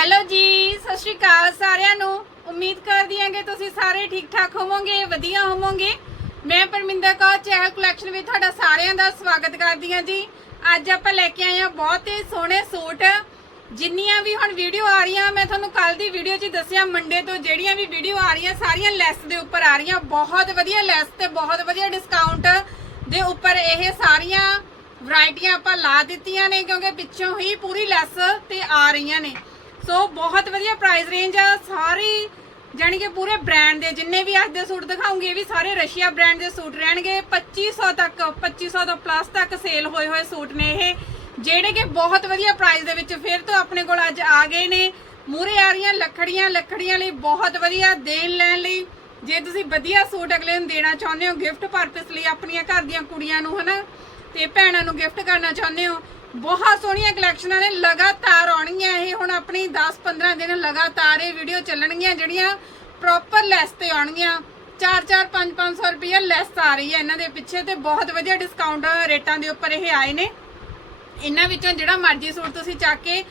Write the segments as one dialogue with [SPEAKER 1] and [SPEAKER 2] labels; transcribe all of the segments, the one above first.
[SPEAKER 1] Hello ਜੀ, ਸਤਿ ਸ਼੍ਰੀ ਅਕਾਲ ਸਾਰਿਆਂ ਨੂੰ। ਉਮੀਦ ਕਰਦੀ ਹਾਂ ਕਿ ਤੁਸੀਂ ਸਾਰੇ ਠੀਕ ਠਾਕ ਹੋਵੋਗੇ, ਵਧੀਆ ਹੋਵੋਗੇ। ਮੈਂ ਪਰਮਿੰਦਰ ਕੌਰ, ਚਹਿਲ ਕਲੈਕਸ਼ਨ ਵਿੱਚ ਤੁਹਾਡਾ ਸਾਰਿਆਂ ਦਾ ਸਵਾਗਤ ਕਰਦੀ ਹਾਂ ਜੀ। ਅੱਜ ਆਪਾਂ ਲੈ ਕੇ ਆਏ ਹਾਂ ਬਹੁਤ ਹੀ ਸੋਹਣੇ ਸੂਟ। ਜਿੰਨੀਆਂ ਵੀ ਹੁਣ ਵੀਡੀਓ ਆ ਰਹੀਆਂ, ਮੈਂ ਤੁਹਾਨੂੰ ਕੱਲ ਦੀ ਵੀਡੀਓ 'ਚ ਦੱਸਿਆ ਮੰਡੇ ਤੋਂ ਜਿਹੜੀਆਂ ਵੀ ਵੀਡੀਓ ਆ ਰਹੀਆਂ, ਸਾਰੀਆਂ ਲੈਸ ਦੇ ਉੱਪਰ ਆ ਰਹੀਆਂ। ਬਹੁਤ ਵਧੀਆ ਲੈਸ ਤੇ ਬਹੁਤ ਵਧੀਆ ਡਿਸਕਾਊਂਟ ਦੇ ਉੱਪਰ ਇਹ ਸਾਰੀਆਂ ਵੈਰਾਈਟੀਆਂ ਆਪਾਂ ਲਾ ਦਿੱਤੀਆਂ ਨੇ, ਕਿਉਂਕਿ ਪਿੱਛੋਂ ਹੀ ਪੂਰੀ ਲੈਸ ਤੇ ਆ ਰਹੀਆਂ ਨੇ। ਸੋ ਬਹੁਤ ਵਧੀਆ ਪ੍ਰਾਈਸ ਰੇਂਜ ਆ। ਸਾਰੀ ਜਾਣੀ ਕਿ ਪੂਰੇ ਬ੍ਰਾਂਡ ਦੇ, ਜਿੰਨੇ ਵੀ ਅੱਜ ਦੇ ਸੂਟ ਦਿਖਾਉਂਗੇ, ਇਹ ਵੀ ਸਾਰੇ ਰਸ਼ੀਆ ਬ੍ਰਾਂਡ ਦੇ ਸੂਟ ਰਹਿਣਗੇ। 2500 ਤੱਕ 2500 ਤੋਂ ਪਲੱਸ ਤੱਕ ਸੇਲ ਹੋਏ ਹੋਏ ਸੂਟ ਨੇ ਇਹ। ਜਿਹੜੇ ਕਿ ਬਹੁਤ ਵਧੀਆ ਪ੍ਰਾਈਸ ਦੇ ਵਿੱਚ ਫਿਰ ਤੋਂ ਆਪਣੇ ਕੋਲ ਅੱਜ ਆ ਗਏ ਨੇ। ਮੂਰੇ ਆ ਰਹੀਆਂ ਲੱਖੜੀਆਂ ਲੱਖੜੀਆਂ ਲਈ ਬਹੁਤ ਵਧੀਆ ਦੇਣ ਲੈਣ ਲਈ। ਜੇ ਤੁਸੀਂ ਵਧੀਆ ਸੂਟ ਅਗਲੇ ਨੂੰ ਦੇਣਾ ਚਾਹੁੰਦੇ ਹੋ ਗਿਫਟ ਪਰਪਸ ਲਈ ਆਪਣੀਆਂ ਘਰ ਦੀਆਂ ਕੁੜੀਆਂ ਨੂੰ, ਹਨਾ, ਤੇ ਭੈਣਾਂ ਨੂੰ ਗਿਫਟ ਕਰਨਾ ਚਾਹੁੰਦੇ ਹੋ ਬਹੁਤ ਸੋਹਣੀਆਂ ਕਲੈਕਸ਼ਨਾਂ ਨੇ, ਲਗਾਤਾਰ ਆਉਣਗੀਆਂ ਇਹ। ਹੁਣ ਆਪਣੀ 10-15 ਦਿਨ ਲਗਾਤਾਰ ਇਹ ਵੀਡੀਓ ਚੱਲਣਗੀਆਂ, ਜਿਹੜੀਆਂ ਪ੍ਰੋਪਰ ਲੈਸ ਤੇ ਆਉਣਗੀਆਂ। 4-4 5-500 ਰੁਪਏ ਲੈਸ ਆ ਰਹੀ ਹੈ ਇਹਨਾਂ ਦੇ ਪਿੱਛੇ ਤੇ ਬਹੁਤ ਵਧੀਆ ਡਿਸਕਾਊਂਟ ਰੇਟਾਂ ਦੇ ਉੱਪਰ ਇਹ ਆਏ ਨੇ। ਇਹਨਾਂ ਵਿੱਚੋਂ ਜਿਹੜਾ ਮਰਜ਼ੀ ਸੂਟ ਤੁਸੀਂ ਚੱਕ ਕੇ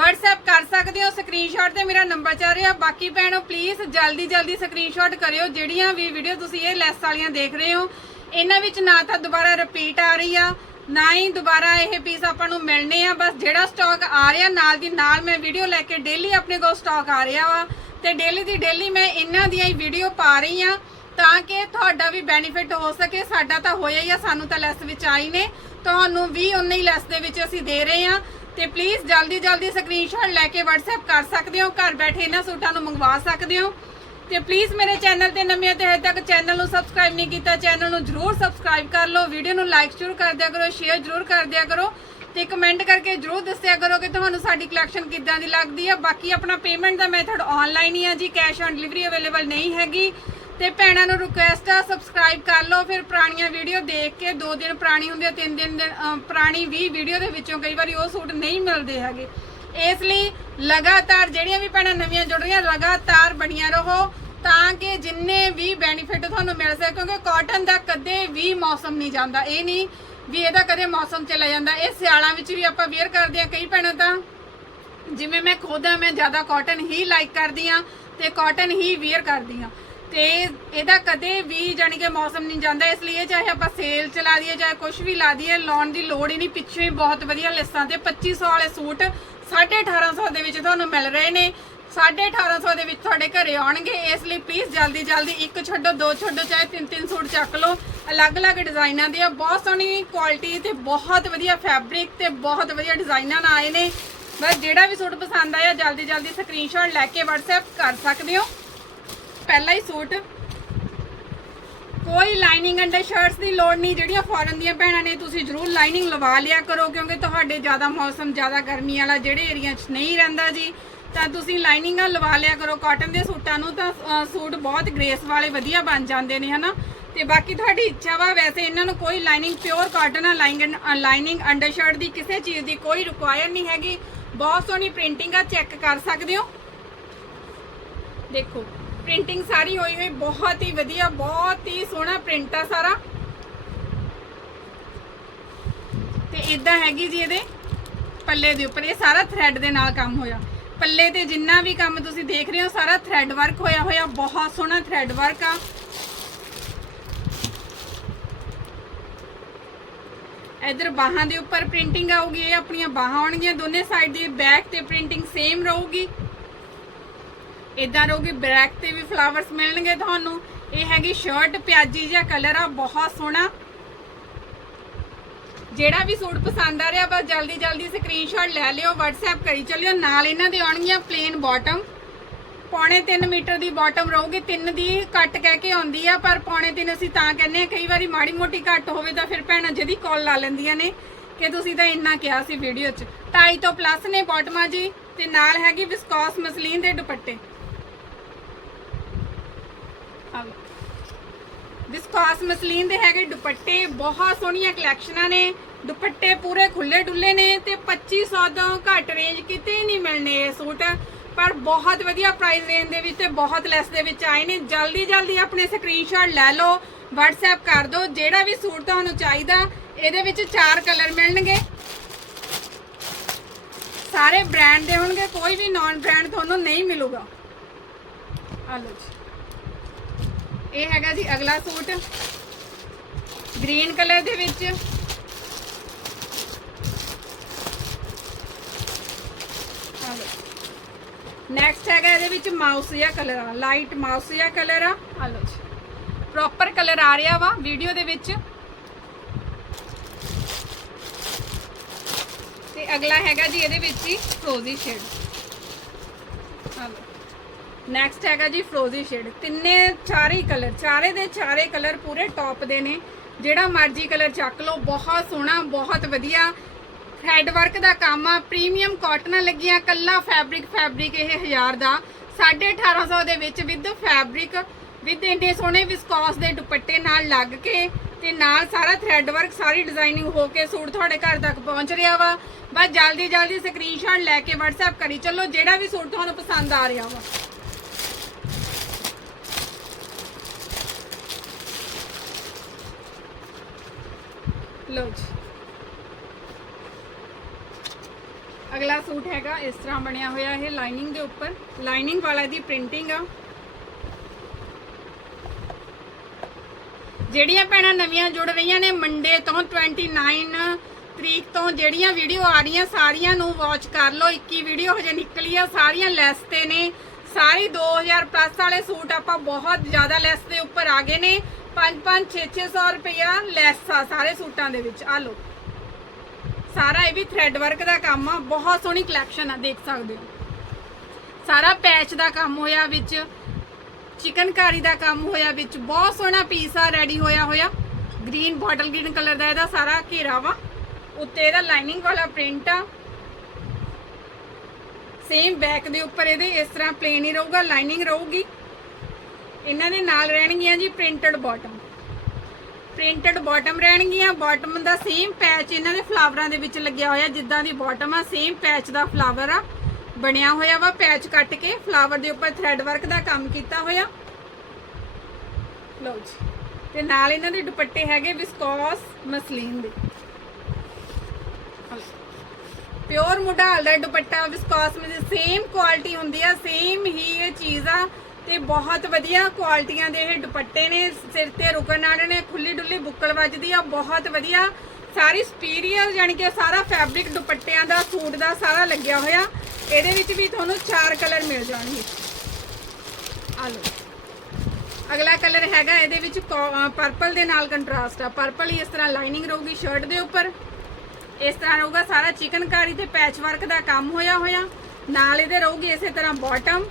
[SPEAKER 1] WhatsApp ਕਰ ਸਕਦੇ ਹੋ ਸਕਰੀਨਸ਼ਾਟ ਤੇ ਮੇਰਾ ਨੰਬਰ ਚੱਲ ਰਿਹਾ। ਬਾਕੀ ਭੈਣੋ ਪਲੀਜ਼ ਜਲਦੀ ਜਲਦੀ ਸਕਰੀਨਸ਼ਾਟ ਕਰਿਓ ਜਿਹੜੀਆਂ ਵੀ ਵੀਡੀਓ ਤੁਸੀਂ ਇਹ ਲੈਸ ਵਾਲੀਆਂ ਦੇਖ ਰਹੇ ਹੋ। ਇਹਨਾਂ ਵਿੱਚ ਨਾ ਤਾਂ ਦੁਬਾਰਾ ਰਿਪੀਟ ਆ ਰਹੀ ਆ। ਨਾ ਹੀ ਦੁਬਾਰਾ ਇਹ ਪੀਸ ਆਪਾਂ ਨੂੰ ਮਿਲਣੇ ਆ। ਬਸ ਜਿਹੜਾ ਸਟਾਕ ਆ ਰਿਹਾ, ਨਾਲ ਦੀ ਨਾਲ ਮੈਂ ਵੀਡੀਓ ਲੈ ਕੇ ਡੇਲੀ ਆਪਣੇ ਕੋਲ ਸਟਾਕ ਆ ਰਿਹਾ ਵਾ। ਤੇ ਡੇਲੀ ਦੀ ਡੇਲੀ ਮੈਂ ਇਹਨਾਂ ਦੀਆਂ ਹੀ ਵੀਡੀਓ ਪਾ ਰਹੀ ਆ ਤਾਂ ਕਿ ਤੁਹਾਡਾ ਵੀ ਬੈਨੀਫਿਟ ਹੋ ਸਕੇ। ਸਾਡਾ ਤਾਂ ਹੋਇਆ ਹੀ ਆ, ਸਾਨੂੰ ਤਾਂ ਲੈਸ ਵਿੱਚ ਆਈ ਨੇ। ਤੁਹਾਨੂੰ ਵੀ ਉਨੇ ਹੀ ਲੈਸ ਦੇ ਵਿੱਚ ਅਸੀਂ ਦੇ ਰਹੇ ਆ। ਤੇ ਪਲੀਜ਼ ਜਲਦੀ ਜਲਦੀ ਸਕਰੀਨਸ਼ਾਟ ਲੈ ਕੇ WhatsApp ਕਰ ਸਕਦੇ ਹੋ। ਘਰ ਬੈਠੇ ਇਹਨਾਂ ਸੂਟਾਂ ਨੂੰ ਮੰਗਵਾ ਸਕਦੇ ਹੋ। ਤੇ ਪਲੀਜ਼ ਮੇਰੇ ਚੈਨਲ ਤੇ ਨਵੇਂ ਤੇ ਹਜੇ ਤੱਕ ਚੈਨਲ ਨੂੰ ਸਬਸਕ੍ਰਾਈਬ ਨਹੀਂ ਕੀਤਾ ਚੈਨਲ ਨੂੰ ਜਰੂਰ ਸਬਸਕ੍ਰਾਈਬ ਕਰ ਲਓ ਵੀਡੀਓ ਨੂੰ ਲਾਈਕ ਜ਼ਰੂਰ ਕਰ ਦਿਆ ਕਰੋ ਸ਼ੇਅਰ ਜ਼ਰੂਰ ਕਰ ਦਿਆ ਕਰੋ ਤੇ ਕਮੈਂਟ ਕਰਕੇ ਜਰੂਰ ਦੱਸਿਆ ਕਰੋ ਕਿ ਤੁਹਾਨੂੰ ਸਾਡੀ ਕਲੈਕਸ਼ਨ ਕਿੱਦਾਂ ਦੀ ਲੱਗਦੀ ਹੈ ਬਾਕੀ ਆਪਣਾ ਪੇਮੈਂਟ ਦਾ ਮੈਥਡ ਆਨਲਾਈਨ ਹੀ ਆ ਜੀ ਕੈਸ਼ ਔਨ ਡਿਲੀਵਰੀ ਅਵੇਲੇਬਲ ਨਹੀਂ ਹੈਗੀ। ਤੇ ਭੈਣਾਂ ਨੂੰ ਰਿਕੁਐਸਟ ਆ ਸਬਸਕ੍ਰਾਈਬ ਕਰ ਲਓ, ਫਿਰ ਪੁਰਾਣੀਆਂ ਵੀਡੀਓ ਦੇਖ ਕੇ 2 ਦਿਨ ਪੁਰਾਣੀ ਹੁੰਦੀ ਆ 3 ਦਿਨ ਪੁਰਾਣੀ ਵੀ ਵੀਡੀਓ ਦੇ ਵਿੱਚੋਂ ਕਈ ਵਾਰੀ ਉਹ ਸੂਟ ਨਹੀਂ ਮਿਲਦੇ ਹੈਗੇ। ਇਸ ਲਈ ਲਗਾਤਾਰ ਜਿਹੜੀਆਂ ਵੀ ਭੈਣਾਂ ਨਵੀਆਂ ਜੁੜ ਰਹੀਆਂ, ਲਗਾਤਾਰ ਬਣੀਆਂ ਰਹੋ। ਤਾਂ ਕਿ ਜਿੰਨੇ ਵੀ ਬੈਨੀਫਿਟ ਤੁਹਾਨੂੰ ਮਿਲ ਸਕੇ, ਕਿਉਂਕਿ ਕਾਟਨ ਦਾ ਕਦੇ ਵੀ ਮੌਸਮ ਨਹੀਂ ਜਾਂਦਾ। ਇਹ ਨਹੀਂ ਵੀ ਇਹਦਾ ਕਦੇ ਮੌਸਮ ਚਲਾ ਜਾਂਦਾ। ਇਹ ਸਿਆਲਾਂ ਵਿੱਚ ਵੀ ਆਪਾਂ ਵੇਅਰ ਕਰਦੇ ਆ ਕਈ ਭੈਣਾਂ ਤਾਂ। ਜਿਵੇਂ ਮੈਂ ਖੁਦ ਆ ਮੈਂ ਜ਼ਿਆਦਾ ਕਾਟਨ ਹੀ ਲਾਈਕ ਕਰਦੀ ਆ ਤੇ ਕਾਟਨ ਹੀ ਵੇਅਰ ਕਰਦੀ ਆ ਤੇ ਇਹਦਾ ਕਦੇ ਵੀ ਜਾਣੀ ਕਿ ਮੌਸਮ ਨਹੀਂ ਜਾਂਦਾ, ਇਸ ਲਈ ਚਾਹੇ ਆਪਾਂ ਸੇਲ ਚਲਾ ਦਈਏ, ਚਾਹੇ ਕੁਝ ਵੀ ਲਾ ਦਈਏ, ਲਾਉਣ ਦੀ ਲੋੜ ਹੀ ਨਹੀਂ। ਪਿੱਛੇ ਹੀ ਬਹੁਤ ਵਧੀਆ ਲਿਸਟਾਂ ਤੇ 2500 ਵਾਲੇ ਸੂਟ 1850 ਦੇ ਵਿੱਚ ਤੁਹਾਨੂੰ ਮਿਲ ਰਹੇ ਨੇ। 1850 ਦੇ ਵਿੱਚ ਤੁਹਾਡੇ ਘਰੇ ਆਉਣਗੇ। ਇਸ ਲਈ ਪਲੀਜ਼ ਜਲਦੀ ਜਲਦੀ ਇੱਕ ਛੱਡੋ, ਦੋ ਛੱਡੋ, ਚਾਹੇ ਤਿੰਨ ਤਿੰਨ ਸੂਟ ਚੱਕ ਲਓ। ਅਲੱਗ-ਅਲੱਗ ਡਿਜ਼ਾਈਨਾਂ ਦੇ ਆ ਬਹੁਤ ਸੋਹਣੀ ਕੁਆਲਿਟੀ ਤੇ ਬਹੁਤ ਵਧੀਆ ਫੈਬਰਿਕ ਤੇ ਬਹੁਤ ਵਧੀਆ ਡਿਜ਼ਾਈਨਾਂ ਨਾਲ ਆਏ ਨੇ। ਬਸ ਜਿਹੜਾ ਵੀ ਸੂਟ ਪਸੰਦ ਆਇਆ, ਜਲਦੀ ਜਲਦੀ ਸਕਰੀਨਸ਼ਾਟ ਲੈ ਕੇ WhatsApp ਕਰ ਸਕਦੇ ਹੋ। ਪਹਿਲਾ ਹੀ ਸੂਟ। ਕੋਈ ਲਾਈਨਿੰਗ ਅੰਡਰ ਸ਼ਰਟਸ ਦੀ ਲੋੜ ਨਹੀਂ, ਜਿਹੜੀਆਂ ਫੋਰਨ ਦੀਆਂ ਭੈਣਾਂ ਨੇ, ਤੁਸੀਂ ਜ਼ਰੂਰ ਲਾਈਨਿੰਗ ਲਵਾ ਲਿਆ ਕਰੋ, ਕਿਉਂਕਿ ਤੁਹਾਡੇ ਜ਼ਿਆਦਾ ਮੌਸਮ, ਜ਼ਿਆਦਾ ਗਰਮੀ ਵਾਲਾ ਜਿਹੜੇ ਏਰੀਆ 'ਚ ਨਹੀਂ ਰਹਿੰਦਾ ਜੀ। ਤਾਂ ਤੁਸੀਂ ਲਾਈਨਿੰਗਾਂ ਲਵਾ ਲਿਆ ਕਰੋ ਕਾਟਨ ਦੇ ਸੂਟਾਂ ਨੂੰ ਤਾਂ ਸੂਟ ਬਹੁਤ ਗ੍ਰੇਸ ਵਾਲੇ, ਵਧੀਆ ਬਣ ਜਾਂਦੇ ਨੇ, ਹਨਾ? ਤੇ ਬਾਕੀ ਤੁਹਾਡੀ ਇੱਛਾ ਵਾ, ਵੈਸੇ ਇਹਨਾਂ ਨੂੰ ਕੋਈ ਲਾਈਨਿੰਗ ਪਿਓਰ ਕਾਟਨ ਆ ਲਾਈਨਿੰਗ ਅੰਡਰਸ਼ਰਟ ਦੀ ਕਿਸੇ ਚੀਜ਼ ਦੀ ਕੋਈ ਰਿਕੁਆਇਰ ਨਹੀਂ ਹੈਗੀ। ਬਹੁਤ ਸੋਹਣੀ ਪ੍ਰਿੰਟਿੰਗ ਆ ਚੈੱਕ ਕਰ ਸਕਦੇ ਹੋ। ਦੇਖੋ ਪ੍ਰਿੰਟਿੰਗ ਸਾਰੀ ਹੋਈ ਹੋਈ ਬਹੁਤ ਹੀ ਵਧੀਆ, ਬਹੁਤ ਹੀ ਸੋਹਣਾ ਪ੍ਰਿੰਟ ਆ ਸਾਰਾ। ਤੇ ਇਦਾਂ ਹੈਗੀ ਜੀ ਇਹਦੇ ਪੱਲੇ ਦੇ ਉੱਪਰ, ਇਹ ਸਾਰਾ ਥ੍ਰੈਡ ਦੇ ਨਾਲ ਕੰਮ ਹੋਇਆ। ਪੱਲੇ ਤੇ ਜਿੰਨਾ ਵੀ ਕੰਮ ਤੁਸੀਂ ਦੇਖ ਰਹੇ ਹੋ, ਸਾਰਾ ਥ੍ਰੈਡ ਵਰਕ ਹੋਇਆ ਹੋਇਆ, ਬਹੁਤ ਸੋਹਣਾ ਥ੍ਰੈਡ ਵਰਕ ਆ। ਇਧਰ ਬਾਹਾਂ ਦੇ ਉੱਪਰ ਪ੍ਰਿੰਟਿੰਗ ਆਊਗੀ, ਇਹ ਆਪਣੀਆਂ ਬਾਹਾਂ ਆਉਣਗੀਆਂ, ਦੋਨੇ ਸਾਈਡ ਦੀ ਬੈਕ ਤੇ ਪ੍ਰਿੰਟਿੰਗ ਸੇਮ ਰਹੂਗੀ। ਇਦਾਂ ਰਹੂਗੀ ਬੈਕ ਤੇ ਵੀ ਫਲਾਵਰਸ ਮਿਲਣਗੇ ਤੁਹਾਨੂੰ। ਇਹ ਹੈਗੀ ਸ਼ਰਟ ਪਿਆਜੀ ਜਿਹਾ ਕਲਰ ਆ, ਬਹੁਤ ਸੋਹਣਾ। ਜਿਹੜਾ ਵੀ ਸੂਟ ਪਸੰਦ ਆ ਰਿਹਾ, ਬਸ ਜਲਦੀ ਜਲਦੀ ਸਕਰੀਨਸ਼ਾਟ ਲੈ ਲਿਓ, WhatsApp ਕਰੀ ਚੱਲਿਓ, ਨਾਲ ਇਹਨਾਂ ਦੇ ਆਉਣਗੀਆਂ ਪਲੇਨ ਬਾਟਮ ਪੌਣੇ 3 ਮੀਟਰ ਦੀ ਬਾਟਮ ਰਹੂਗੀ 3 ਦੀ ਕੱਟ ਕਹਿ ਕੇ ਆਉਂਦੀ ਆ, ਪਰ ਪੌਣੇ 3 ਅਸੀਂ ਤਾਂ ਕਹਿੰਨੇ ਆ, ਕਈ ਵਾਰੀ ਮਾੜੀ ਮੋਟੀ ਘੱਟ ਹੋਵੇ ਤਾਂ ਫਿਰ ਭੈਣਾਂ ਜਿਹਦੀ ਕਾਲ ਲਾ ਲੈਂਦੀਆਂ ਨੇ, ਕਿ ਤੁਸੀਂ ਤਾਂ ਇੰਨਾ ਕਿਹਾ ਸੀ ਵੀਡੀਓ 'ਚ। 2.5 ਤੋਂ ਪਲੱਸ ਨੇ ਬਾਟਮਾਂ ਜੀ, ਤੇ ਨਾਲ ਹੈਗੀ ਵਿਸਕੋਸ ਮਸਲੀਨ ਦੇ ਦੁਪੱਟੇ। ਆ ਵਿਸਕਾਸ ਮਸਲੀਨ ਦੇ ਹੈਗੇ ਦੁਪੱਟੇ, ਬਹੁਤ ਸੋਹਣੀਆਂ ਕਲੈਕਸ਼ਨਾਂ ਨੇ। ਦੁਪੱਟੇ ਪੂਰੇ ਖੁੱਲੇ ਡੁੱਲੇ ਨੇ ਤੇ 2500 ਤੋਂ ਘੱਟ ਰੇਂਜ ਕਿਤੇ ਨਹੀਂ ਮਿਲਣੇ ਇਹ ਸੂਟ। ਪਰ ਬਹੁਤ ਵਧੀਆ ਪ੍ਰਾਈਸ ਰੇਂਜ ਦੇ ਵਿੱਚ ਤੇ ਬਹੁਤ ਲੈਸ ਦੇ ਵਿੱਚ ਆਏ ਨੇ। ਜਲਦੀ ਜਲਦੀ ਆਪਣੇ ਸਕਰੀਨਸ਼ਾਟ ਲੈ ਲਓ, WhatsApp ਕਰ ਦਿਓ, ਜਿਹੜਾ ਵੀ ਸੂਟ ਤੁਹਾਨੂੰ ਚਾਹੀਦਾ, ਇਹਦੇ ਵਿੱਚ ਚਾਰ ਕਲਰ ਮਿਲਣਗੇ। ਸਾਰੇ ਬ੍ਰਾਂਡ ਦੇ ਹੋਣਗੇ, ਕੋਈ ਵੀ ਨਾਨ ਬ੍ਰਾਂਡ ਤੁਹਾਨੂੰ ਨਹੀਂ ਮਿਲੂਗਾ। ਆ ਲਓ ਜੀ। ਇਹ ਹੈਗਾ ਜੀ ਅਗਲਾ ਸੂਟ। ਗ੍ਰੀਨ ਕਲਰ ਦੇ ਵਿੱਚ। ਨੈਕਸਟ ਹੈਗਾ ਇਹਦੇ ਵਿੱਚ ਮਾਊਸ ਜਿਹਾ ਕਲਰ ਆ ਲਾਈਟ ਮਾਊਸ ਜਿਹਾ ਕਲਰ ਆ। ਆ ਲਓ ਜੀ। ਪ੍ਰੋਪਰ ਕਲਰ ਆ ਰਿਹਾ ਵਾ ਵੀਡੀਓ ਦੇ ਵਿੱਚ। ਤੇ ਅਗਲਾ ਹੈਗਾ ਜੀ ਇਹਦੇ ਵਿੱਚ ਹੀ ਫਰੋਜ਼ੀ ਸ਼ੇਡ ਆ ਲਓ। ਨੈਕਸਟ ਹੈਗਾ ਜੀ ਫਰੋਜ਼ੀ ਸ਼ੇਡ ਤਿੰਨੇ ਚਾਰੇ ਕਲਰ ਚਾਰੇ ਦੇ ਚਾਰੇ ਕਲਰ ਪੂਰੇ ਟੌਪ ਦੇ ਨੇ। ਜਿਹੜਾ ਮਰਜ਼ੀ ਕਲਰ ਚੱਕ ਲਓ, ਬਹੁਤ ਸੋਹਣਾ, ਬਹੁਤ ਵਧੀਆ। ਥ੍ਰੈਡ ਵਰਕ ਦਾ ਕੰਮ ਆ ਪ੍ਰੀਮੀਅਮ ਕਾਟਨ ਲੱਗੀਆਂ, ਕੱਲਾ ਫੈਬਰਿਕ ਫੈਬਰਿਕ ਇਹ 1000 ਦਾ। 1850 ਦੇ ਵਿੱਚ ਵਿਦ ਫੈਬਰਿਕ ਵਿਦ ਇੰਨੇ ਸੋਹਣੇ ਵਿਸਕੋਸ ਦੇ ਦੁਪੱਟੇ ਨਾਲ ਲੱਗ ਕੇ ਤੇ ਨਾਲ ਸਾਰਾ ਥ੍ਰੈਡ ਵਰਕ ਸਾਰੀ ਡਿਜ਼ਾਈਨਿੰਗ ਹੋ ਕੇ ਸੂਟ ਤੁਹਾਡੇ ਘਰ ਤੱਕ ਪਹੁੰਚ ਰਿਹਾ ਵਾ। ਬਸ ਜਲਦੀ ਜਲਦੀ ਸਕਰੀਨਸ਼ਾਟ ਲੈ ਕੇ WhatsApp ਕਰੀ ਚੱਲੋ, ਜਿਹੜਾ ਵੀ ਸੂਟ ਤੁਹਾਨੂੰ ਪਸੰਦ ਆ ਰਿਹਾ ਵਾ। ਲਓ ਜੀ। ਅਗਲਾ ਸੂਟ ਹੈਗਾ, ਇਸ ਤਰ੍ਹਾਂ ਬਣਿਆ ਹੋਇਆ ਇਹ ਲਾਈਨਿੰਗ ਦੇ ਉੱਪਰ। ਲਾਈਨਿੰਗ ਵਾਲਾ ਦੀ ਪ੍ਰਿੰਟਿੰਗ ਆ। ਜਿਹੜੀਆਂ ਭੈਣਾਂ ਨਵੀਆਂ ਜੁੜ ਰਹੀਆਂ ਨੇ ਮੰਡੇ ਤੋਂ 29 ਤਰੀਕ ਤੋਂ, ਜਿਹੜੀਆਂ ਵੀਡੀਓ ਆ ਰਹੀਆਂ, ਸਾਰੀਆਂ ਨੂੰ ਵਾਚ ਕਰ ਲਓ। 21 ਵੀਡੀਓ ਹਜੇ ਨਿਕਲੀ ਆ, ਸਾਰੀਆਂ ਲੈਸ ਤੇ ਨੇ। ਸਾਰੀ 2000 ਪਲੱਸ ਵਾਲੇ ਸੂਟ ਆਪਾਂ ਬਹੁਤ ਜ਼ਿਆਦਾ ਲੈਸ ਦੇ ਉੱਪਰ ਆ ਗਏ ਨੇ। 5-5 6-600 ਰੁਪਇਆ ਲੈਸ ਆ ਸਾਰੇ ਸੂਟਾਂ ਦੇ ਵਿੱਚ। ਆ ਲਓ। ਸਾਰਾ ਇਹ ਵੀ ਥ੍ਰੈਡ ਵਰਕ ਦਾ ਕੰਮ ਆ। ਬਹੁਤ ਸੋਹਣੀ ਕਲੈਕਸ਼ਨ ਆ, ਦੇਖ ਸਕਦੇ ਹੋ। ਸਾਰਾ ਪੈਚ ਦਾ ਕੰਮ ਹੋਇਆ ਵਿੱਚ, ਚਿਕਨਕਾਰੀ ਦਾ ਕੰਮ ਹੋਇਆ ਵਿੱਚ। ਬਹੁਤ ਸੋਹਣਾ ਪੀਸ ਆ ਰੈਡੀ ਹੋਇਆ ਹੋਇਆ ਗ੍ਰੀਨ ਬੋਟਲ ਗ੍ਰੀਨ ਕਲਰ ਦਾ ਇਹਦਾ ਸਾਰਾ ਘੇਰਾ ਵਾ। ਉੱਤੇ ਇਹਦਾ ਲਾਈਨਿੰਗ ਵਾਲਾ ਪ੍ਰਿੰਟ ਆ। ਸੇਮ ਬੈਕ ਦੇ ਉੱਪਰ ਇਹਦੇ ਇਸ ਤਰ੍ਹਾਂ ਪਲੇਨ ਹੀ ਰਹੂਗਾ ਲਾਈਨਿੰਗ ਰਹੂਗੀ। ਇਹਨਾਂ ਦੇ ਨਾਲ ਰਹਿਣਗੀਆਂ ਜੀ ਪ੍ਰਿੰਟਡ ਬਾਟਮ। ਪ੍ਰਿੰਟਡ ਬਾਟਮ ਰਹਿਣਗੀਆਂ, ਬਾਟਮ ਦਾ ਸੇਮ ਪੈਚ ਇਹਨਾਂ ਦੇ ਫਲਾਵਰਾਂ ਦੇ ਵਿੱਚ ਲੱਗਿਆ ਹੋਇਆ, ਜਿੱਦਾਂ ਦੀ ਬਾਟਮ ਆ ਸੇਮ ਪੈਚ ਦਾ ਫਲਾਵਰ ਆ, ਬਣਿਆ ਹੋਇਆ ਵਾ ਪੈਚ ਕੱਟ ਕੇ ਫਲਾਵਰ ਦੇ ਉੱਪਰ ਥ੍ਰੈਡ ਵਰਕ ਦਾ ਕੰਮ ਕੀਤਾ ਹੋਇਆ। ਲਓ ਜੀ, ਤੇ ਨਾਲ ਇਹਨਾਂ ਦੇ ਦੁਪੱਟੇ ਹੈਗੇ ਵਿਸਕੋਸ ਮਸਲੀਨ ਦੇ। ਪਿਓਰ ਮੁਢਾਲ ਦਾ ਦੁਪੱਟਾ ਵਿਸਕੋਸ ਵਿੱਚ ਸੇਮ ਕੁਆਲਿਟੀ ਹੁੰਦੀ ਆ ਸੇਮ ਹੀ ਇਹ ਚੀਜ਼ ਆ। ਤੇ ਬਹੁਤ ਵਧੀਆ ਕੁਆਲਿਟੀਆਂ ਦੇ ਇਹ ਦੁਪੱਟੇ ਨੇ, ਸਿਰ ਤੇ ਰੁਕਣ ਵਾਲੇ ਨੇ ਖੁੱਲੀ ਡੁੱਲੀ ਬੁੱਕਲ ਵੱਜਦੀ ਆ, ਬਹੁਤ ਵਧੀਆ। ਸਾਰੀ ਸਪੀਰੀਅਰ ਯਾਨੀ ਕਿ ਸਾਰਾ ਫੈਬਰਿਕ ਦੁਪੱਟਿਆਂ ਦਾ, ਸੂਟ ਦਾ ਸਾਰਾ ਲੱਗਿਆ ਹੋਇਆ। ਇਹਦੇ ਵਿੱਚ ਵੀ ਤੁਹਾਨੂੰ ਚਾਰ ਕਲਰ ਮਿਲ ਜਾਣਗੇ। ਆ ਲਓ। ਅਗਲਾ ਕਲਰ ਹੈਗਾ ਇਹਦੇ ਵਿੱਚ ਪਰਪਲ ਦੇ ਨਾਲ ਕੰਟਰਾਸਟ ਆ। ਪਰਪਲ ਹੀ ਇਸ ਤਰ੍ਹਾਂ ਲਾਈਨਿੰਗ ਰਹੂਗੀ ਸ਼ਰਟ ਦੇ ਉੱਪਰ। ਇਸ ਤਰ੍ਹਾਂ ਰਹੂਗਾ ਸਾਰਾ ਚਿਕਨਕਾਰੀ ਤੇ ਪੈਚ ਵਰਕ ਦਾ ਕੰਮ ਹੋਇਆ ਹੋਇਆ। ਨਾਲ ਇਹਦੇ ਰਹੂਗੀ ਇਸੇ ਤਰ੍ਹਾਂ ਬਾਟਮ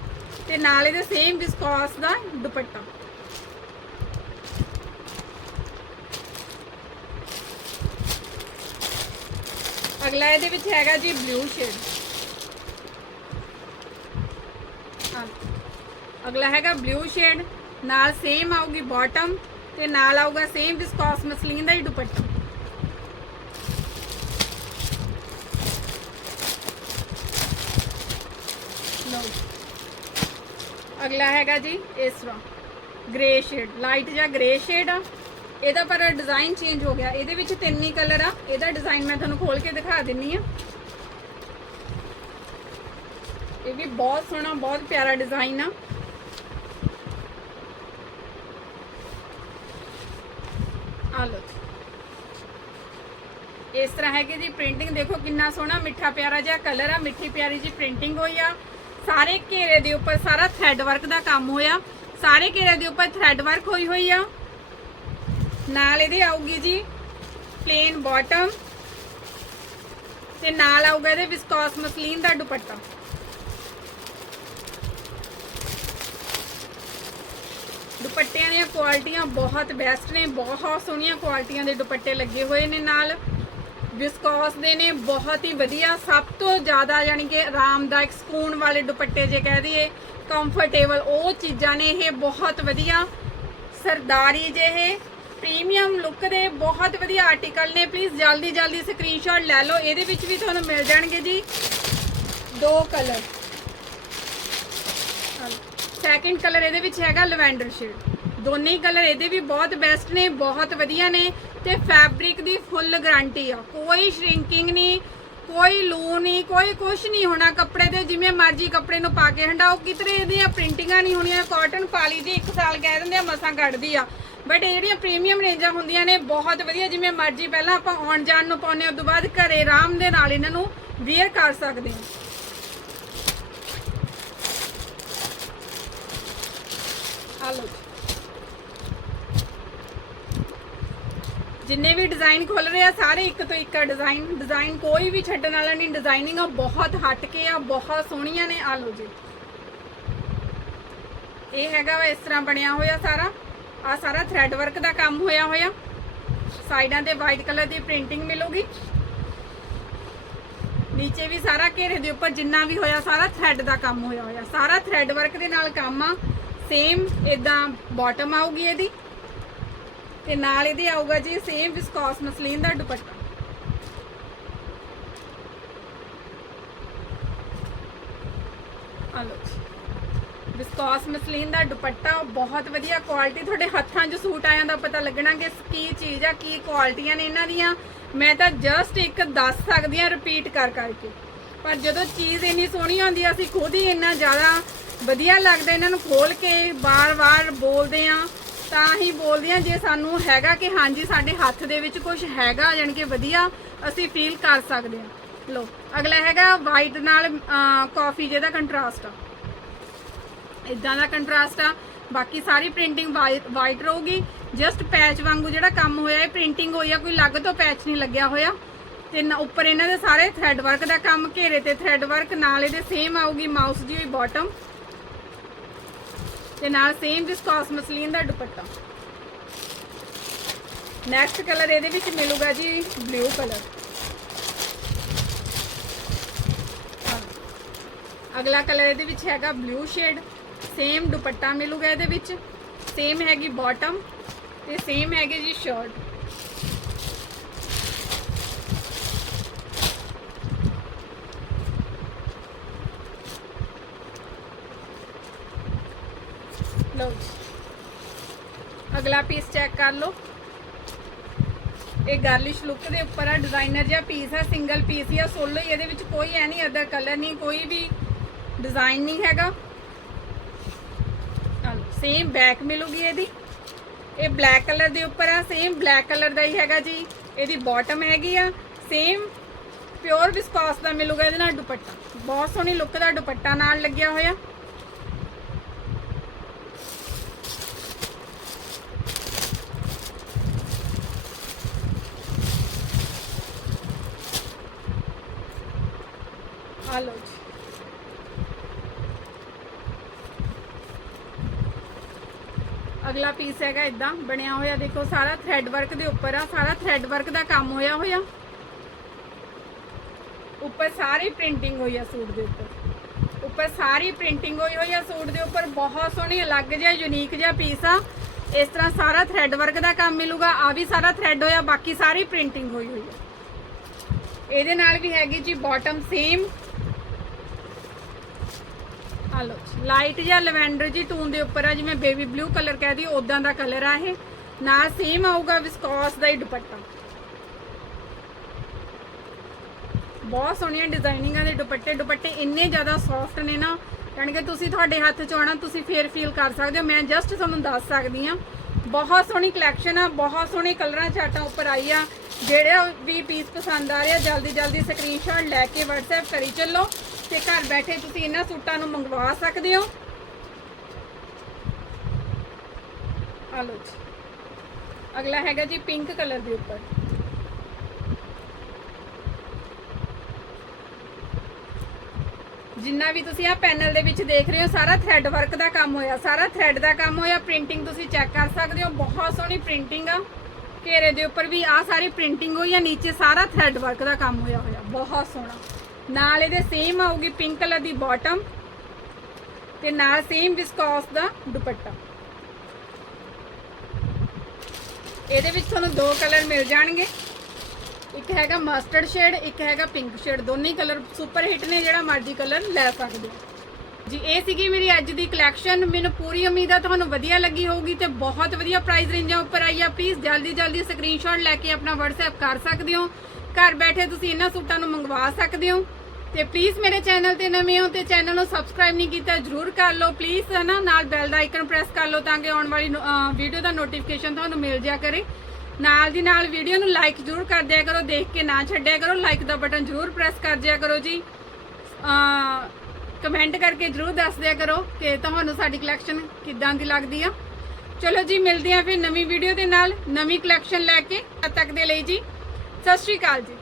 [SPEAKER 1] ਤੇ ਨਾਲ ਇਹਦੇ ਸੇਮ ਵਿਸਕੋਸ ਦਾ ਦੁਪੱਟਾ। ਅਗਲਾ ਇਹਦੇ ਵਿੱਚ ਹੈਗਾ ਜੀ ਬਲੂ ਸ਼ੇਡ ਅਗਲਾ ਹੈਗਾ ਬਲੂ ਸ਼ੇਡ ਨਾਲ ਸੇਮ ਆਊਗੀ ਬਾਟਮ ਤੇ ਨਾਲ ਆਊਗਾ ਸੇਮ ਵਿਸਕੋਸ ਮਸਲੀਨ ਦਾ ਹੀ ਦੁਪੱਟਾ ਲਓ ਜੀ। ਅਗਲਾ ਹੈਗਾ ਜੀ ਇਸ ਤਰ੍ਹਾਂ। ਗ੍ਰੇ ਸ਼ੇਡ ਲਾਈਟ ਜਾਂ ਗ੍ਰੇ ਸ਼ੇਡ ਆ। ਇਹਦਾ ਪਰ ਡਿਜ਼ਾਈਨ ਚੇਂਜ ਹੋ ਗਿਆ। ਇਹਦੇ ਵਿੱਚ ਤਿੰਨ ਹੀ ਕਲਰ ਆ। ਇਹਦਾ ਡਿਜ਼ਾਈਨ ਮੈਂ ਤੁਹਾਨੂੰ ਖੋਲ ਕੇ ਦਿਖਾ ਦਿੰਨੀ ਆ। ਇਹ ਵੀ ਬਹੁਤ ਸੋਹਣਾ, ਬਹੁਤ ਪਿਆਰਾ ਡਿਜ਼ਾਈਨ ਆ। ਆ ਲਓ ਇਸ ਤਰ੍ਹਾਂ ਹੈ ਜੀ ਪ੍ਰਿੰਟਿੰਗ ਦੇਖੋ ਕਿੰਨਾ ਸੋਹਣਾ, ਮਿੱਠਾ ਪਿਆਰਾ ਜਿਹਾ ਕਲਰ ਆ। ਮਿੱਠੀ ਪਿਆਰੀ ਜੀ ਪ੍ਰਿੰਟਿੰਗ ਹੋਈ ਆ। ਸਾਰੇ ਘੇਰੇ ਦੇ ਉੱਪਰ ਸਾਰਾ ਥ੍ਰੈਡ ਵਰਕ ਦਾ ਕੰਮ ਹੋਇਆ। ਸਾਰੇ ਘੇਰੇ ਦੇ ਉੱਪਰ ਥ੍ਰੈਡ ਵਰਕ ਹੋਈ ਹੋਈ ਆ। ਨਾਲ ਇਹਦੇ ਆਊਗੀ ਜੀ ਪਲੇਨ ਬਾਟਮ ਤੇ ਨਾਲ ਆਊਗਾ ਇਹਦੇ ਵਿਸਕੋਸ ਮਸਲੀਨ ਦਾ ਦੁਪੱਟਾ। ਦੁਪੱਟਿਆਂ ਦੀਆਂ ਕੁਆਲਿਟੀਆਂ ਬਹੁਤ ਬੈਸਟ ਨੇ, ਬਹੁਤ ਸੋਹਣੀਆਂ ਕੁਆਲਿਟੀਆਂ ਦੇ ਦੁਪੱਟੇ ਲੱਗੇ ਹੋਏ ਨੇ ਨਾਲ। ਵਿਸਕੋਸ ਦੇ ਨੇ, ਬਹੁਤ ਹੀ ਵਧੀਆ। ਸਭ ਤੋਂ ਜ਼ਿਆਦਾ ਯਾਨੀ ਕਿ ਆਰਾਮਦਾਇਕ ਸਕੂਨ ਵਾਲੇ ਦੁਪੱਟੇ ਜੇ ਕਹਿ ਦਈਏ ਕੰਫਰਟੇਬਲ ਉਹ ਚੀਜ਼ਾਂ ਨੇ ਇਹ, ਬਹੁਤ ਵਧੀਆ। ਸਰਦਾਰੀ ਜਿਹੇ ਪ੍ਰੀਮੀਅਮ ਲੁੱਕ ਦੇ ਬਹੁਤ ਵਧੀਆ ਆਰਟੀਕਲ ਨੇ। ਪਲੀਜ਼ ਜਲਦੀ ਜਲਦੀ ਸਕਰੀਨਸ਼ਾਟ ਲੈ ਲਓ, ਇਹਦੇ ਵਿੱਚ ਵੀ ਤੁਹਾਨੂੰ ਮਿਲ ਜਾਣਗੇ ਜੀ। ਦੋ ਕਲਰ ਸੈਕਿੰਡ ਕਲਰ ਇਹਦੇ ਵਿੱਚ ਹੈਗਾ ਲਵੈਂਡਰ ਸ਼ੇਡ ਦੋਨੇ ਹੀ ਕਲਰ ਇਹਦੇ ਵੀ ਬਹੁਤ ਬੈਸਟ ਨੇ, ਬਹੁਤ ਵਧੀਆ ਨੇ ਤੇ ਫੈਬਰਿਕ ਦੀ ਫੁੱਲ ਗਾਰੰਟੀ ਆ। ਕੋਈ ਸ਼ਰਿੰਕਿੰਗ ਨਹੀਂ, ਕੋਈ ਲੂ ਨਹੀਂ, ਕੋਈ ਕੁਛ ਨਹੀਂ ਹੋਣਾ ਕੱਪੜੇ ਤੇ, ਜਿਵੇਂ ਮਰਜ਼ੀ ਕੱਪੜੇ ਨੂੰ ਪਾ ਕੇ ਹੰਡਾਓ ਕਿਤਰੇ ਇਹਦੀਆਂ ਪ੍ਰਿੰਟਿੰਗਾਂ ਨਹੀਂ ਹੋਣੀਆਂ ਕਾਟਨ ਪਾਲੀ ਦੀ ਇੱਕ ਸਾਲ ਕਹਿ ਦਿੰਦੇ ਆ, ਮਸਾਂ ਕੱਢਦੀ ਆ। ਬਟ ਇਹ ਜਿਹੜੀਆਂ ਪ੍ਰੀਮੀਅਮ ਰੇਂਜਾਂ ਹੁੰਦੀਆਂ ਨੇ, ਬਹੁਤ ਵਧੀਆ, ਜਿਵੇਂ ਮਰਜ਼ੀ ਪਹਿਲਾਂ ਆਪਾਂ ਆਉਣ ਜਾਣ ਨੂੰ ਪਾਉਂਦੇ ਹਾਂ, ਉਸ ਤੋਂ ਬਾਅਦ ਘਰੇ ਆਰਾਮ ਦੇ ਨਾਲ ਇਹਨਾਂ ਨੂੰ ਵੇਅਰ ਕਰ ਸਕਦੇ ਹਾਂ। ਆ ਲਓ ਜਿੰਨੇ ਵੀ ਡਿਜ਼ਾਈਨ ਖੁੱਲ ਰਹੇ ਆ, ਸਾਰੇ ਇੱਕ ਤੋਂ ਇੱਕ ਡਿਜ਼ਾਈਨ ਡਿਜ਼ਾਈਨ ਕੋਈ ਵੀ ਛੱਡਣ ਵਾਲਾ ਨਹੀਂ ਡਿਜ਼ਾਈਨਿੰਗ ਆ ਬਹੁਤ ਹਟ ਕੇ ਆ, ਬਹੁਤ ਸੋਹਣੀਆਂ ਨੇ ਆ ਲਓ ਜੀ। ਇਹ ਹੈਗਾ ਵਾ ਇਸ ਤਰ੍ਹਾਂ ਬਣਿਆ ਹੋਇਆ ਸਾਰਾ। ਆ ਸਾਰਾ ਥ੍ਰੈਡ ਵਰਕ ਦਾ ਕੰਮ ਹੋਇਆ ਹੋਇਆ। ਸਾਈਡਾਂ ਤੇ ਵਾਈਟ ਕਲਰ ਦੀ ਪ੍ਰਿੰਟਿੰਗ ਮਿਲੂਗੀ। ਨੀਚੇ ਵੀ ਸਾਰਾ ਘੇਰੇ ਦੇ ਉੱਪਰ ਜਿੰਨਾ ਵੀ ਹੋਇਆ, ਸਾਰਾ ਥ੍ਰੈਡ ਦਾ ਕੰਮ ਹੋਇਆ ਹੋਇਆ। ਸਾਰਾ ਥ੍ਰੈਡ ਵਰਕ ਦੇ ਨਾਲ ਕੰਮ ਆ। ਸੇਮ ਇਦਾਂ ਬਾਟਮ ਆਊਗੀ ਇਹਦੀ। ਤੇ ਨਾਲ ਇਹਦੇ ਆਊਗਾ ਜੀ ਸੇਮ ਵਿਸਕੋਸ ਮਸਲੀਨ ਦਾ ਦੁਪੱਟਾ। ਆ ਲਓ ਜੀ। ਵਿਸਕੋਸ ਮਸਲੀਨ ਦਾ ਦੁਪੱਟਾ, ਬਹੁਤ ਵਧੀਆ ਕੁਆਲਿਟੀ ਤੁਹਾਡੇ ਹੱਥਾਂ 'ਚ ਸੂਟ ਆਇਆ ਦਾ ਪਤਾ ਲੱਗਣਾ ਕਿ ਕੀ ਚੀਜ਼ ਆ, ਕੀ ਕੁਆਲਿਟੀਆਂ ਨੇ ਇਹਨਾਂ ਦੀਆਂ। ਮੈਂ ਤਾਂ ਜਸਟ ਇੱਕ ਦੱਸ ਸਕਦੀ ਆ ਰਿਪੀਟ ਕਰ ਕਰਕੇ। ਪਰ ਜਦੋਂ ਚੀਜ਼ ਇੰਨੀ ਸੋਹਣੀ ਆਉਂਦੀ ਆ, ਅਸੀਂ ਖੁਦ ਹੀ ਇੰਨਾ ਜ਼ਿਆਦਾ ਵਧੀਆ ਲੱਗਦਾ, ਇਹਨਾਂ ਨੂੰ ਖੋਲ ਕੇ ਬਾਰ-ਬਾਰ ਬੋਲਦੇ ਆ। ਤਾਂ ਹੀ ਬੋਲਦੇ ਆ ਜੇ ਸਾਨੂੰ ਹੈਗਾ ਕਿ ਹਾਂਜੀ ਸਾਡੇ ਹੱਥ ਦੇ ਵਿੱਚ ਕੁਝ ਹੈਗਾ, ਜਾਣੀ ਕਿ ਵਧੀਆ, ਅਸੀਂ ਫੀਲ ਕਰ ਸਕਦੇ ਆ ਲੋ ਅਗਲਾ ਹੈਗਾ ਵਾਈਟ ਨਾਲ ਕਾਫੀ ਜਿਹਦਾ ਕੰਟਰਾਸਟ ਆ। ਇਦਾਂ ਦਾ ਕੰਟਰਾਸਟ ਆ। ਬਾਕੀ ਸਾਰੀ ਪ੍ਰਿੰਟਿੰਗ ਵਾਈਟ ਰਹੂਗੀ। ਜਸਟ ਪੈਚ ਵਾਂਗੂ ਜਿਹੜਾ ਕੰਮ ਹੋਇਆ, ਇਹ ਪ੍ਰਿੰਟਿੰਗ ਹੋਈ ਆ, ਕੋਈ ਲੱਗ ਤੋਂ ਪੈਚ ਨਹੀਂ ਲੱਗਿਆ ਹੋਇਆ। ਤੇ ਉੱਪਰ ਇਹਨਾਂ ਦੇ ਸਾਰੇ ਥ੍ਰੈਡ ਵਰਕ ਦਾ ਕੰਮ, ਘੇਰੇ ਤੇ ਥ੍ਰੈਡ ਵਰਕ ਨਾਲ ਇਹਦੇ ਸੇਮ ਆਊਗੀ ਮਾਊਸ ਦੀ ਹੋਈ ਬਾਟਮ ਤੇ ਨਾਲ ਸੇਮ ਵਿਸਕੋਸ ਮਸਲੀਨ ਦਾ ਦੁਪੱਟਾ। ਨੈਕਸਟ ਕਲਰ ਇਹਦੇ ਵਿੱਚ ਮਿਲੂਗਾ ਜੀ ਬਲੂ ਕਲਰ ਅਗਲਾ ਕਲਰ ਇਹਦੇ ਵਿੱਚ ਹੈਗਾ ਬਲੂ ਸ਼ੇਡ ਸੇਮ ਦੁਪੱਟਾ ਮਿਲੂਗਾ ਇਹਦੇ ਵਿੱਚ। ਸੇਮ ਹੈਗੀ ਬਾਟਮ ਤੇ ਸੇਮ ਹੈਗੇ ਜੀ ਸ਼ਰਟ ਲਓ ਜੀ। ਅਗਲਾ ਪੀਸ ਚੈੱਕ ਕਰ ਲਓ। ਇਹ ਗਾਰਲਿਸ਼ ਲੁੱਕ ਦੇ ਉੱਪਰ ਆ ਡਿਜ਼ਾਈਨਰ ਜਿਹਾ ਪੀਸ ਆ ਸਿੰਗਲ ਪੀਸ ਹੀ ਆ ਸੋਲੋ ਹੀ ਇਹਦੇ ਵਿੱਚ ਕੋਈ ਐਨੀ ਅਦਰ ਕਲਰ ਨਹੀਂ, ਕੋਈ ਵੀ ਡਿਜ਼ਾਈਨ ਨਹੀਂ ਹੈਗਾ। ਸੇਮ ਬੈਕ ਮਿਲੂਗੀ ਇਹਦੀ। ਇਹ ਬਲੈਕ ਕਲਰ ਦੇ ਉੱਪਰ ਆ ਸੇਮ ਬਲੈਕ ਕਲਰ ਦਾ ਹੀ ਹੈਗਾ ਜੀ। ਇਹਦੀ ਬਾਟਮ ਹੈਗੀ ਆ ਸੇਮ ਪਿਓਰ ਵਿਸਕਾਸ ਦਾ ਮਿਲੂਗਾ ਇਹਦੇ ਨਾਲ ਦੁਪੱਟਾ। ਬਹੁਤ ਸੋਹਣੀ ਲੁੱਕ ਦਾ ਦੁਪੱਟਾ ਨਾਲ ਲੱਗਿਆ ਹੋਇਆ ਆ ਲਓ ਜੀ ਅਗਲਾ ਪੀਸ ਹੈਗਾ ਇਦਾਂ ਬਣਿਆ ਹੋਇਆ, ਦੇਖੋ ਸਾਰਾ ਥ੍ਰੈਡ ਵਰਕ ਦੇ ਉੱਪਰ ਆ, ਸਾਰਾ ਥ੍ਰੈਡ ਵਰਕ ਦਾ ਕੰਮ ਹੋਇਆ ਹੋਇਆ। ਉੱਪਰ ਸਾਰੀ ਪ੍ਰਿੰਟਿੰਗ ਹੋਈ ਆ ਸੂਟ ਦੇ ਉੱਪਰ। ਉੱਪਰ ਸਾਰੀ ਪ੍ਰਿੰਟਿੰਗ ਹੋਈ ਹੋਈ ਆ ਸੂਟ ਦੇ ਉੱਪਰ, ਬਹੁਤ ਸੋਹਣੀ, ਅਲੱਗ ਜਿਹਾ ਯੂਨੀਕ ਜਿਹਾ ਪੀਸ ਆ। ਇਸ ਤਰ੍ਹਾਂ ਸਾਰਾ ਥ੍ਰੈਡ ਵਰਕ ਦਾ ਕੰਮ ਮਿਲੂਗਾ, ਆ ਵੀ ਸਾਰਾ ਥ੍ਰੈਡ ਹੋਇਆ, ਬਾਕੀ ਸਾਰੀ ਪ੍ਰਿੰਟਿੰਗ ਹੋਈ ਹੋਈ ਆ। ਇਹਦੇ ਨਾਲ ਵੀ ਹੈਗੀ ਜੀ ਬਾਟਮ ਸੇਮ ਆ ਲੋ ਲਾਈਟ ਜਾਂ ਲਵੈਂਡਰ ਜੀ ਟੂਨ ਦੇ ਉੱਪਰ ਆ, ਜਿਵੇਂ ਬੇਬੀ ਬਲੂ ਕਲਰ ਕਹਿ ਦਈਏ ਉਦਾਂ ਦਾ ਕਲਰ ਆ ਇਹ। ਨਾ ਸੇਮ ਆਊਗਾ ਵਿਸਕੋਸ ਦਾ ਹੀ ਦੁਪੱਟਾ। ਬਹੁਤ ਸੋਹਣੀਆਂ ਡਿਜ਼ਾਈਨਿੰਗਾਂ ਦੇ ਦੁਪੱਟੇ। ਦੁਪੱਟੇ ਇੰਨੇ ਜ਼ਿਆਦਾ ਸੌਫਟ ਨੇ ਨਾ, ਯਾਨੀ ਕਿ ਤੁਸੀਂ ਤੁਹਾਡੇ ਹੱਥ 'ਚ ਆਉਣਾ, ਤੁਸੀਂ ਫੇਰ ਫੀਲ ਕਰ ਸਕਦੇ ਹੋ। ਮੈਂ ਜਸਟ ਤੁਹਾਨੂੰ ਦੱਸ ਸਕਦੀ ਆ ਬਹੁਤ ਸੋਹਣੀ ਕਲੈਕਸ਼ਨ ਆ, ਬਹੁਤ ਸੋਹਣੇ ਕਲਰਾਂ ਚਾਟਾਂ ਉੱਪਰ ਆਈ ਆ। ਜਿਹੜਾ ਵੀ ਪੀਸ ਪਸੰਦ ਆ ਰਿਹਾ ਜਲਦੀ ਜਲਦੀ ਸਕਰੀਨਸ਼ਾਟ ਲੈ ਕੇ WhatsApp ਕਰੀ ਚੱਲੋ। ਤੇ ਘਰ ਬੈਠੇ ਤੁਸੀਂ ਇਹਨਾਂ ਸੂਟਾਂ ਨੂੰ ਮੰਗਵਾ ਸਕਦੇ ਹੋ। ਆ ਲਓ ਜੀ। ਅਗਲਾ ਹੈਗਾ ਜੀ ਪਿੰਕ ਕਲਰ ਦੇ ਉੱਪਰ। ਜਿੰਨਾ ਵੀ ਤੁਸੀਂ ਆ ਪੈਨਲ ਦੇ ਵਿੱਚ ਦੇਖ ਰਹੇ ਹੋ, ਸਾਰਾ ਥ੍ਰੈਡ ਵਰਕ ਦਾ ਕੰਮ ਹੋਇਆ। ਸਾਰਾ ਥ੍ਰੈਡ ਦਾ ਕੰਮ ਹੋਇਆ। ਪ੍ਰਿੰਟਿੰਗ ਤੁਸੀਂ ਚੈੱਕ ਕਰ ਸਕਦੇ ਹੋ। ਬਹੁਤ ਸੋਹਣੀ ਪ੍ਰਿੰਟਿੰਗ ਆ। ਘੇਰੇ ਦੇ ਉੱਪਰ ਵੀ ਆ ਸਾਰੀ ਪ੍ਰਿੰਟਿੰਗ ਹੋਈ ਆ। ਨੀਚੇ ਸਾਰਾ ਥ੍ਰੈਡ ਵਰਕ ਦਾ ਕੰਮ ਹੋਇਆ ਹੋਇਆ। ਬਹੁਤ ਸੋਹਣਾ। ਨਾਲ ਇਹਦੇ ਸੇਮ ਆਊਗੀ ਪਿੰਕ ਕਲਰ ਦੀ ਬਾਟਮ ਤੇ ਨਾਲ ਸੇਮ ਵਿਸਕੋਸ ਦਾ ਦੁਪੱਟਾ। ਇਹਦੇ ਵਿੱਚ ਤੁਹਾਨੂੰ ਦੋ ਕਲਰ ਮਿਲ ਜਾਣਗੇ। ਇੱਕ ਹੈਗਾ ਮਸਟਰਡ ਸ਼ੇਡ ਇੱਕ ਹੈਗਾ ਪਿੰਕ ਸ਼ੇਡ ਦੋਨੇ ਕਲਰ ਸੁਪਰ ਹਿੱਟ ਨੇ, ਜਿਹੜਾ ਮਰਜ਼ੀ ਕਲਰ ਲੈ ਸਕਦੇ ਹੋ। ਜੀ, ਇਹ ਸੀਗੀ ਮੇਰੀ ਅੱਜ ਦੀ ਕਲੈਕਸ਼ਨ ਮੈਨੂੰ ਪੂਰੀ ਉਮੀਦ ਆ ਤੁਹਾਨੂੰ ਵਧੀਆ ਲੱਗੀ ਹੋਊਗੀ ਤੇ ਬਹੁਤ ਵਧੀਆ ਪ੍ਰਾਈਸ ਰੇਂਜਾਂ ਉੱਪਰ ਆਈ ਆ। ਪਲੀਜ਼ ਜਲਦੀ ਜਲਦੀ ਸਕਰੀਨਸ਼ਾਟ ਲੈ ਕੇ ਆਪਣਾ WhatsApp ਕਰ ਸਕਦੇ ਹੋ। ਘਰ ਬੈਠੇ ਤੁਸੀਂ ਇਹਨਾਂ ਸੂਟਾਂ ਨੂੰ ਮੰਗਵਾ ਸਕਦੇ ਹੋ। ਤੇ ਪਲੀਜ਼ ਮੇਰੇ ਚੈਨਲ ਤੇ ਨਵੇਂ ਹੋ ਤੇ ਚੈਨਲ ਨੂੰ ਸਬਸਕ੍ਰਾਈਬ ਨਹੀਂ ਕੀਤਾ, ਜਰੂਰ ਕਰ ਲਓ। ਪਲੀਜ਼ ਹਨਾ ਨਾਲ ਬੈਲ ਦਾ ਆਈਕਨ ਪ੍ਰੈਸ ਕਰ ਲਓ ਤਾਂ ਕਿ ਆਉਣ ਵਾਲੀ ਵੀਡੀਓ ਦਾ ਨੋਟੀਫਿਕੇਸ਼ਨ ਤੁਹਾਨੂੰ ਮਿਲ ਜਾਇਆ ਕਰੇ। ਨਾਲ ਦੀ ਨਾਲ ਵੀਡੀਓ ਨੂੰ ਲਾਈਕ ਜਰੂਰ ਕਰ ਦਿਆ ਕਰੋ, ਦੇਖ ਕੇ ਨਾ ਛੱਡਿਆ ਕਰੋ। ਲਾਈਕ ਦਾ ਬਟਨ ਜਰੂਰ ਪ੍ਰੈਸ ਕਰ ਦਿਆ ਕਰੋ ਜੀ। ਕਮੈਂਟ ਕਰਕੇ ਜਰੂਰ ਦੱਸ ਦਿਆ ਕਰੋ ਕਿ ਤੁਹਾਨੂੰ ਸਾਡੀ ਕਲੈਕਸ਼ਨ ਕਿੱਦਾਂ ਦੀ ਲੱਗਦੀ ਆ। ਚਲੋ ਜੀ, ਮਿਲਦੇ ਆ ਫਿਰ ਨਵੀਂ ਵੀਡੀਓ ਦੇ ਨਾਲ, ਨਵੀਂ ਕਲੈਕਸ਼ਨ ਲੈ ਕੇ, ਤਦ ਤੱਕ ਦੇ ਲਈ ਜੀ, ਸਤਿ ਸ਼੍ਰੀ ਅਕਾਲ ਜੀ।